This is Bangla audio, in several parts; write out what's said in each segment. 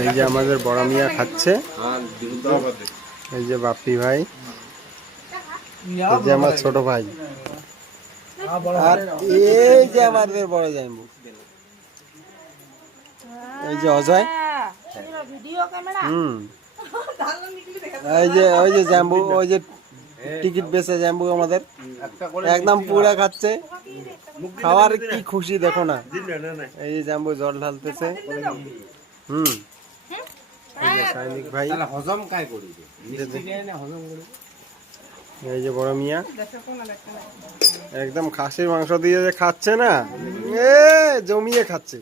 এই যে আমাদের বড় মিয়া খাচ্ছে, এই যে বাপ্পি ভাই, এই যে আমার ছোট ভাই, আর এই যে আমাদের বড় জামাইবু, এই যে অজয়, ওই যে জাম্বু, ওই যে টিকিট বেচে জাম্বু আমাদের একদম পুরা খাচ্ছে। খাওয়ার কি খুশি দেখো না, এই যে জাম্বু জল ঢালতেছে। সাইনিক ভাই, এই যে বড় মিয়া একদম খাসির মাংস দিয়ে যে খাচ্ছে না, জমিয়ে খাচ্ছে।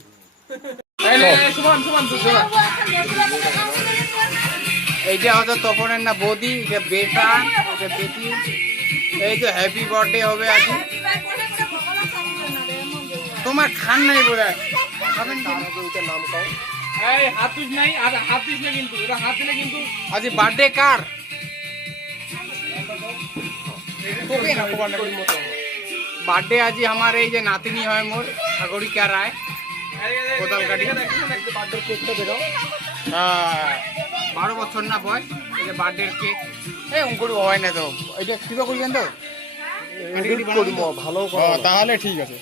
এইটা হয়তো তপনের না বৌদি, এটা বেটা, এটা বেটি। এই যে হ্যাপি বার্থডে হবে আজ। তোমার খান নাই বলে খাবেন কি নাম কও? এই হাত দিস নাই, আর হাত দিস না কিন্তু, এটা হাত দিলে কিন্তু। আজ বার্থডে কার? বার্থডে আজ আমার এই যে নাতিনি হয় মোর সাগরিকা রায়, কোদাল গাড়ি। 12 বছর না বয়স, এই যে বার্থডের কেক। এই অঙ্কুর হয় না তো, এটা কিভাবে করবেন তো? ভালো তাহলে ঠিক আছে।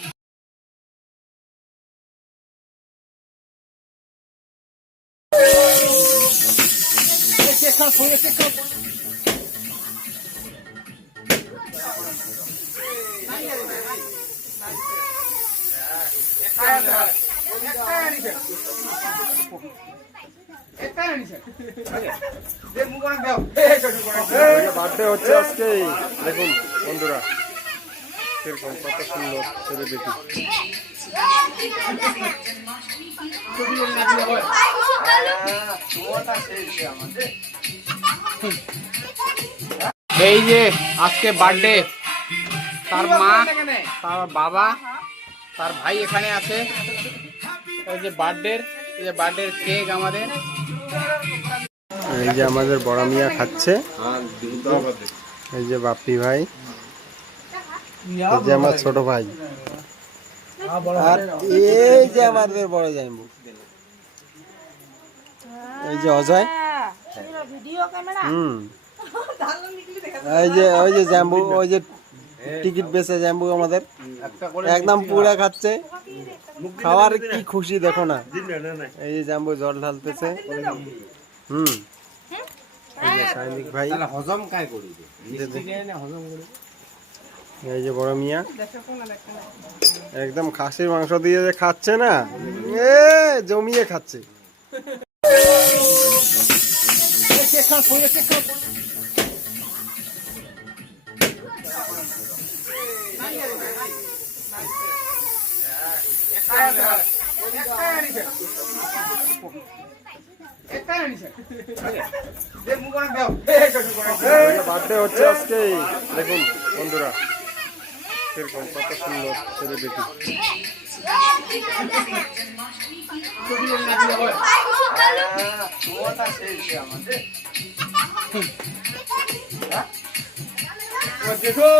বার্থডে হচ্ছে আজকে, দেখুন বন্ধুরা কিরকম কত সুন্দর সেলিব্রিটি। এই যে আজকে বার্থডে, তার মা, তার বাবা, তার ভাই এখানে আছে। এই যে বার্থডের কেক আমাদের। এই যে আমাদের বড় মিয়া খাচ্ছে, এই যে বাপ্পি ভাই, এই যে আমার ছোট ভাই, আর এই যে আমাদের বড় জামাইবু, এই যে অজয়, ওই যে জাম্বু, ওই যে টিকিট বেচে জাম্বু আমাদের একদম পুরা খাচ্ছে। খাওয়ার কি খুশি দেখো না, এই যে জাম্বু জল ঢালতেছে। সাইনিক ভাই, এই যে বড় মিয়া একদম খাসির মাংস দিয়ে যে খাচ্ছে না, জমিয়ে খাচ্ছে। বার্থডে হচ্ছে আজকে, দেখুন বন্ধুরা কিরকম কত সুন্দর সেলিব্রিটি। দেখো